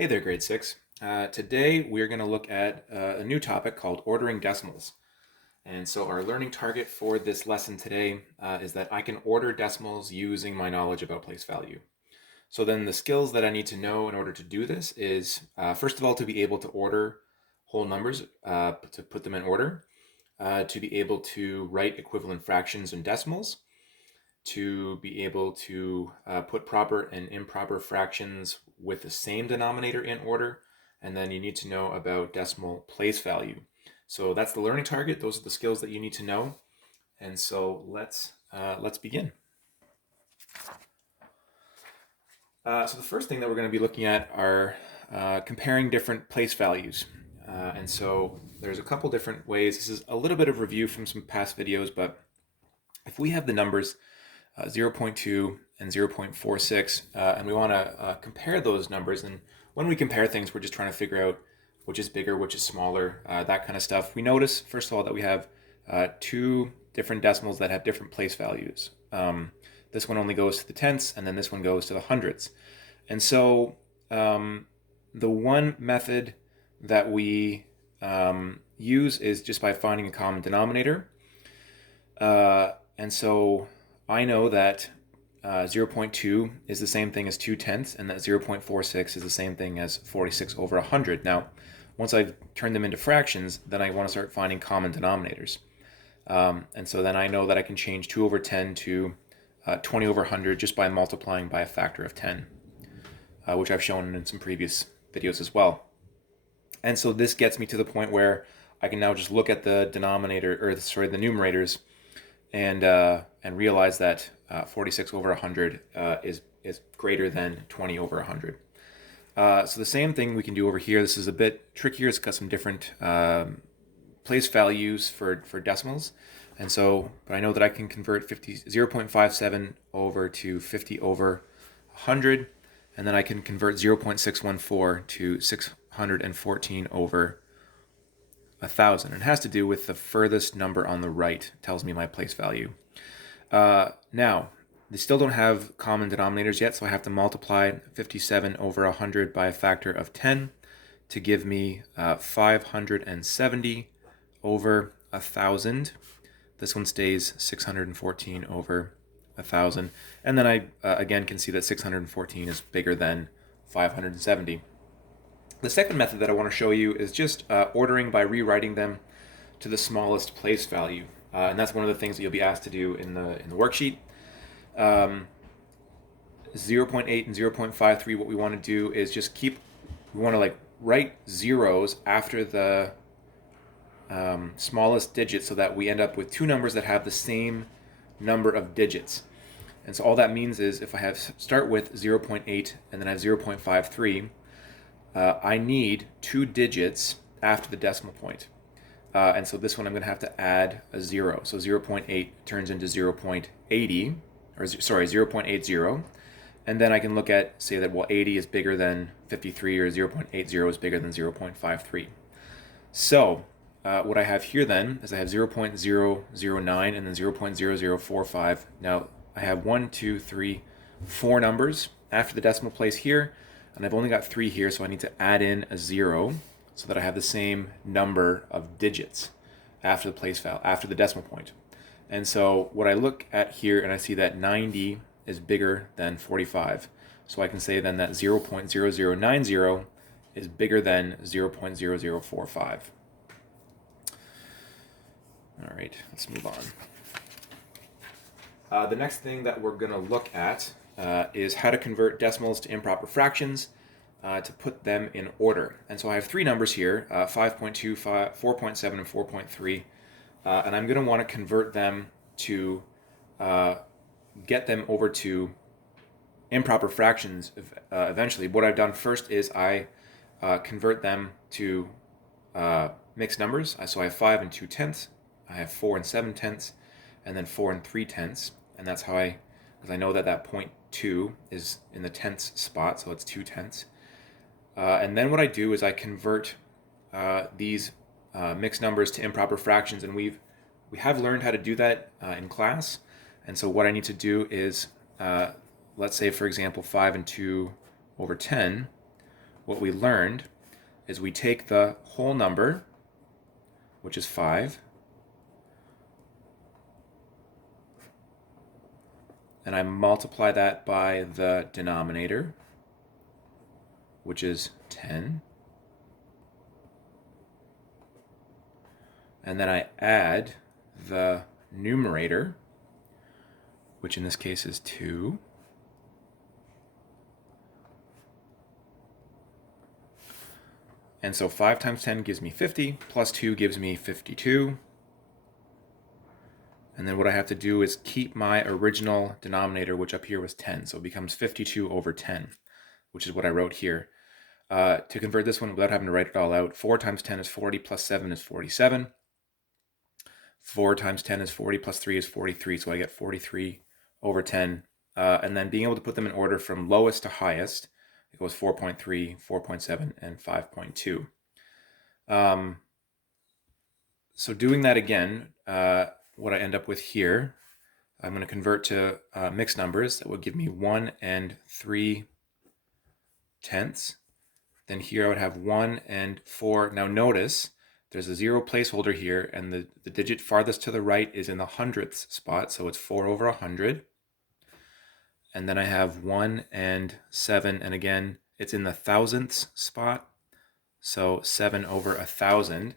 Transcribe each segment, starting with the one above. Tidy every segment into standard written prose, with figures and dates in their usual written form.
Hey there, grade 6. Today we're going to look at a new topic called ordering decimals. And so our learning target for this lesson today is that I can order decimals using my knowledge about place value. So then the skills that I need to know in order to do this is, first of all, to be able to order whole numbers, to put them in order, to be able to write equivalent fractions and decimals, to be able to put proper and improper fractions with the same denominator in order, and then you need to know about decimal place value. So that's the learning target. Those are the skills that you need to know. And so let's begin. So the first thing that we're going to be looking at are comparing different place values. And so there's a couple different ways. This is a little bit of review from some past videos, but if we have the numbers 0.2 and 0.46, and we want to compare those numbers. And when we compare things, we're just trying to figure out which is bigger, which is smaller, that kind of stuff. We notice, first of all, that we have two different decimals that have different place values. This one only goes to the tenths, and then this one goes to the hundredths. And so the one method that we use is just by finding a common denominator. And so I know that 0.2 is the same thing as 2 tenths, and that 0.46 is the same thing as 46 over 100. Now, once I've turned them into fractions, then I want to start finding common denominators. And so then I know that I can change 2 over 10 to 20 over 100 just by multiplying by a factor of 10, which I've shown in some previous videos as well. And so this gets me to the point where I can now just look at the denominator, or sorry, the numerators, and realize that 46 over 100 is greater than 20 over 100. So the same thing we can do over here. This is a bit trickier. It's got some different place values for decimals. And so, but I know that I can convert 0.57 over to 50 over 100, and then I can convert 0.614 to 614 over 1,000. It has to do with the furthest number on the right, tells me my place value. Now, they still don't have common denominators yet, so I have to multiply 57 over 100 by a factor of 10 to give me 570 over 1,000. This one stays 614 over 1,000. And then I, again, can see that 614 is bigger than 570. The second method that I want to show you is just ordering by rewriting them to the smallest place value. And that's one of the things that you'll be asked to do in the worksheet. 0.8 and 0.53, what we want to do is just we want to write zeros after the smallest digit so that we end up with two numbers that have the same number of digits. And so all that means is if I start with 0.8 and then I have 0.53, I need two digits after the decimal point. And so this one I'm going to have to add a 0. So 0.8 turns into 0.80, or sorry, 0.80. And then I can look at, say that, well, 80 is bigger than 53, or 0.80 is bigger than 0.53. So what I have here then is I have 0.009 and then 0.0045. Now I have 4 numbers after the decimal place here, and I've only got 3 here, so I need to add in a 0 so that I have the same number of digits after the decimal point. And so what I look at here, and I see that 90 is bigger than 45. So I can say then that 0.0090 is bigger than 0.0045. All right, let's move on. The next thing that we're going to look at is how to convert decimals to improper fractions to put them in order. And so I have 3 numbers here, 5.2, 4.7, and 4.3. And I'm going to want to convert them to get them over to improper fractions eventually. What I've done first is I convert them to mixed numbers. So I have 5 and 2 tenths, I have 4 and 7 tenths, and then 4 and 3 tenths. And that's how because I know that 0.2 is in the tenths spot, so it's 2 tenths. And then what I do is I convert these mixed numbers to improper fractions, and we have learned how to do that in class. And so what I need to do is, let's say, for example, 5 and 2 over 10. what we learned is we take the whole number, which is 5, and I multiply that by the denominator, which is 10. And then I add the numerator, which in this case is 2. And so 5 times 10 gives me 50, plus 2 gives me 52. And then what I have to do is keep my original denominator, which up here was 10. So it becomes 52 over 10, which is what I wrote here. To convert this one without having to write it all out, 4 times 10 is 40, plus 7 is 47. 4 times 10 is 40, plus 3 is 43, so I get 43 over 10. And then being able to put them in order from lowest to highest, it goes 4.3, 4.7, and 5.2. So doing that again, what I end up with here, I'm going to convert to mixed numbers. That will give me 1 and 3 tenths. Then here I would have 1 and 4. Now notice there's a 0 placeholder here, and the digit farthest to the right is in the hundredths spot, so it's 4 over 100. And then I have 1 and 7, and again, it's in the thousandths spot, so 7 over 1,000.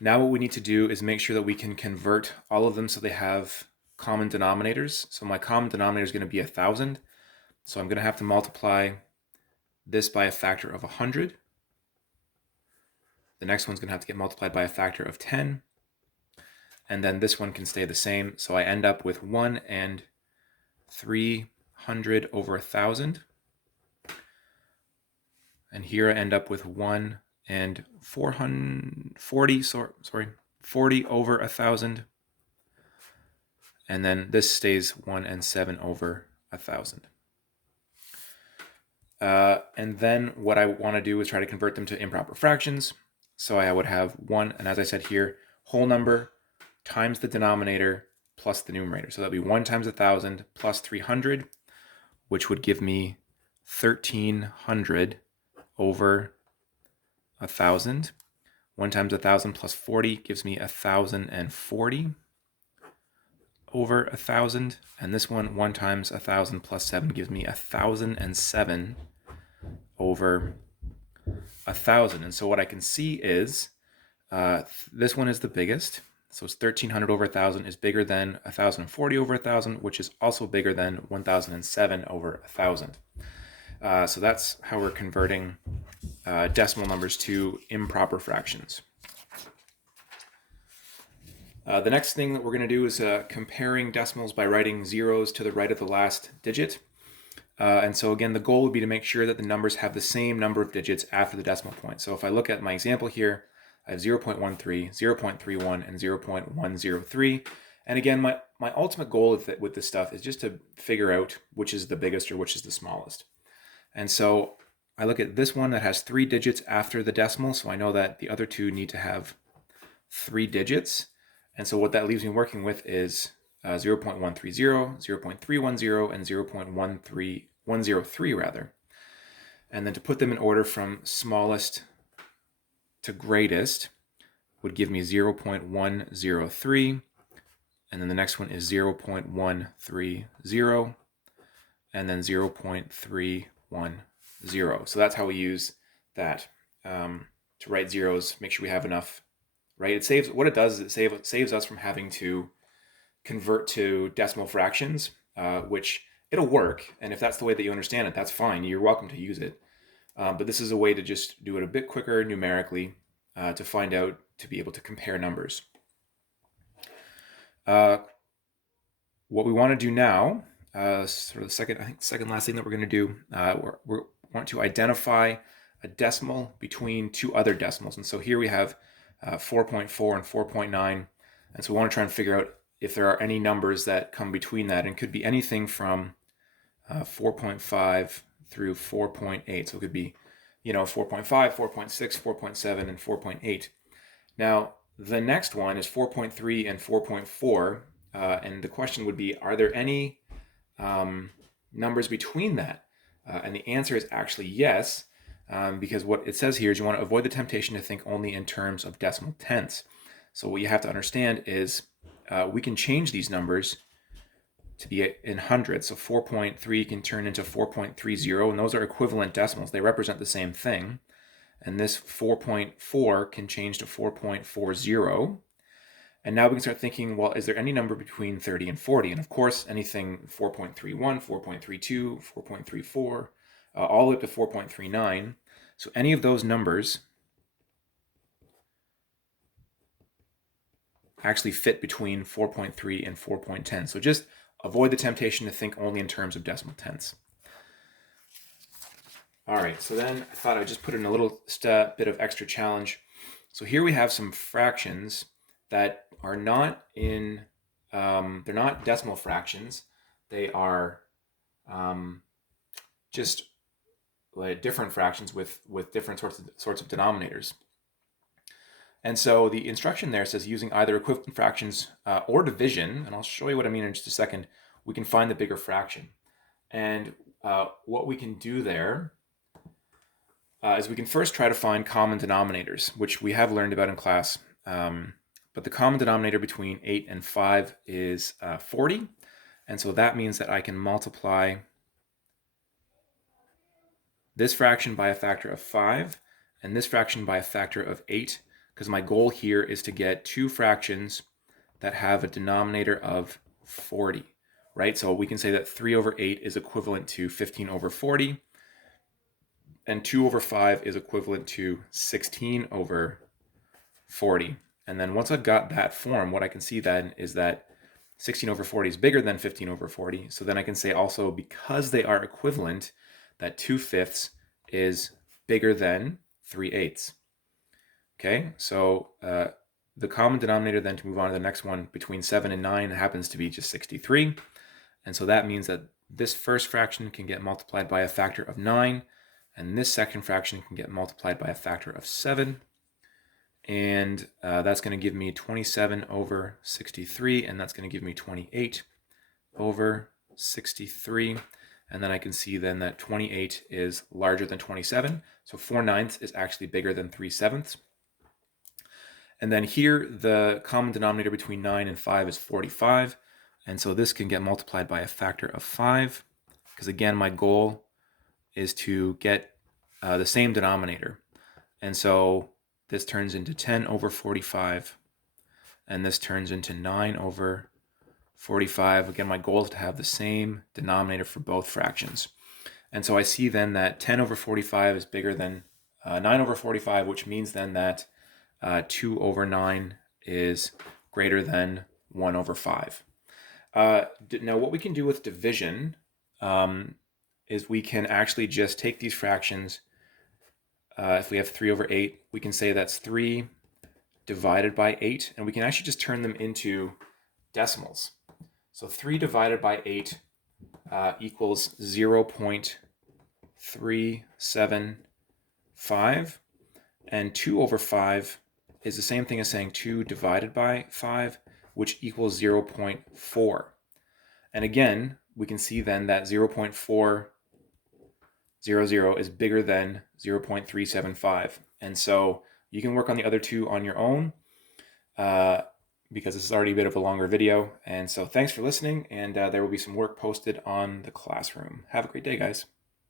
Now what we need to do is make sure that we can convert all of them so they have common denominators. So my common denominator is going to be 1,000, so I'm going to have to multiply this by a factor of 100. The next one's going to have to get multiplied by a factor of 10. And then this one can stay the same. So I end up with 1 and 300 over 1,000. And here I end up with 1 and 40 over 1,000. And then this stays 1 and 7 over 1,000. And then what I want to do is try to convert them to improper fractions. So I would have 1, and as I said here, whole number times the denominator plus the numerator. So that would be 1 times 1,000 plus 300, which would give me 1,300 over 1,000. 1 times 1,000 plus 40 gives me 1,040 over 1,000. And this one, 1 times 1,000 plus 7 gives me 1,007 over 1,000. And so what I can see is this one is the biggest. So it's 1,300 over 1,000 is bigger than 1,040 over 1,000, which is also bigger than 1,007 over 1,000. So that's how we're converting decimal numbers to improper fractions. The next thing that we're going to do is comparing decimals by writing zeros to the right of the last digit. And so again, the goal would be to make sure that the numbers have the same number of digits after the decimal point. So if I look at my example here, I have 0.13, 0.31, and 0.103. And again, my ultimate goal with this stuff is just to figure out which is the biggest or which is the smallest. And so I look at this one that has 3 digits after the decimal, so I know that the other two need to have 3 digits. And so what that leaves me working with is 0.130, 0.310, and 0.103 rather. And then to put them in order from smallest to greatest would give me 0.103, and then the next one is 0.130, and then 0.310. So that's how we use that to write zeros, make sure we have enough, right? It saves, what it does is it saves us from having to convert to decimal fractions, which it'll work. And if that's the way that you understand it, that's fine. You're welcome to use it. But this is a way to just do it a bit quicker numerically to find out, to be able to compare numbers. What we want to do now, sort of the second last thing that we're going to do, we want to identify a decimal between two other decimals. And so here we have 4.4 and 4.9. And so we want to try and figure out if there are any numbers that come between that, and could be anything from 4.5 through 4.8. So it could be, 4.5, 4.6, 4.7, and 4.8. Now, the next one is 4.3 and 4.4. And the question would be, are there any numbers between that? And the answer is actually yes. because what it says here is you want to avoid the temptation to think only in terms of decimal tenths. So what you have to understand is we can change these numbers to be in hundreds. So 4.3 can turn into 4.30, and those are equivalent decimals. They represent the same thing. And this 4.4 can change to 4.40. And now we can start thinking, well, is there any number between 30 and 40? And of course, anything 4.31, 4.32, 4.34, all the way up to 4.39. So any of those numbers actually fit between 4.3 and 4.10. So just avoid the temptation to think only in terms of decimal tenths. All right, so then I thought I'd just put in a little bit of extra challenge. So here we have some fractions that are not in, they're not decimal fractions. They are just like different fractions with different sorts of denominators. And so the instruction there says using either equivalent fractions or division, and I'll show you what I mean in just a second, we can find the bigger fraction. And what we can do there is we can first try to find common denominators, which we have learned about in class. But the common denominator between 8 and 5 is 40. And so that means that I can multiply this fraction by a factor of 5 and this fraction by a factor of 8, because my goal here is to get two fractions that have a denominator of 40, right? So we can say that 3 over 8 is equivalent to 15 over 40, and 2 over 5 is equivalent to 16 over 40. And then once I've got that form, what I can see then is that 16 over 40 is bigger than 15 over 40. So then I can say also, because they are equivalent, that 2/5 is bigger than 3/8. Okay, so the common denominator then to move on to the next one between 7 and 9 happens to be just 63. And so that means that this first fraction can get multiplied by a factor of 9, and this second fraction can get multiplied by a factor of 7. And that's going to give me 27 over 63, and that's going to give me 28 over 63. And then I can see then that 28 is larger than 27. So 4/9 is actually bigger than 3/7. And then here, the common denominator between 9 and 5 is 45. And so this can get multiplied by a factor of 5, because again, my goal is to get the same denominator. And so this turns into 10 over 45, and this turns into 9 over 45. Again, my goal is to have the same denominator for both fractions. And so I see then that 10 over 45 is bigger than 9 over 45, which means then that 2 over 9 is greater than 1 over 5. Now, what we can do with division is we can actually just take these fractions. If we have 3 over 8, we can say that's 3 divided by 8, and we can actually just turn them into decimals. So 3 divided by 8 equals 0.375, and 2 over 5 is the same thing as saying 2 divided by 5, which equals 0.4. And again, we can see then that 0.400 is bigger than 0.375. And so you can work on the other two on your own because this is already a bit of a longer video. And so thanks for listening, and there will be some work posted on the classroom. Have a great day, guys.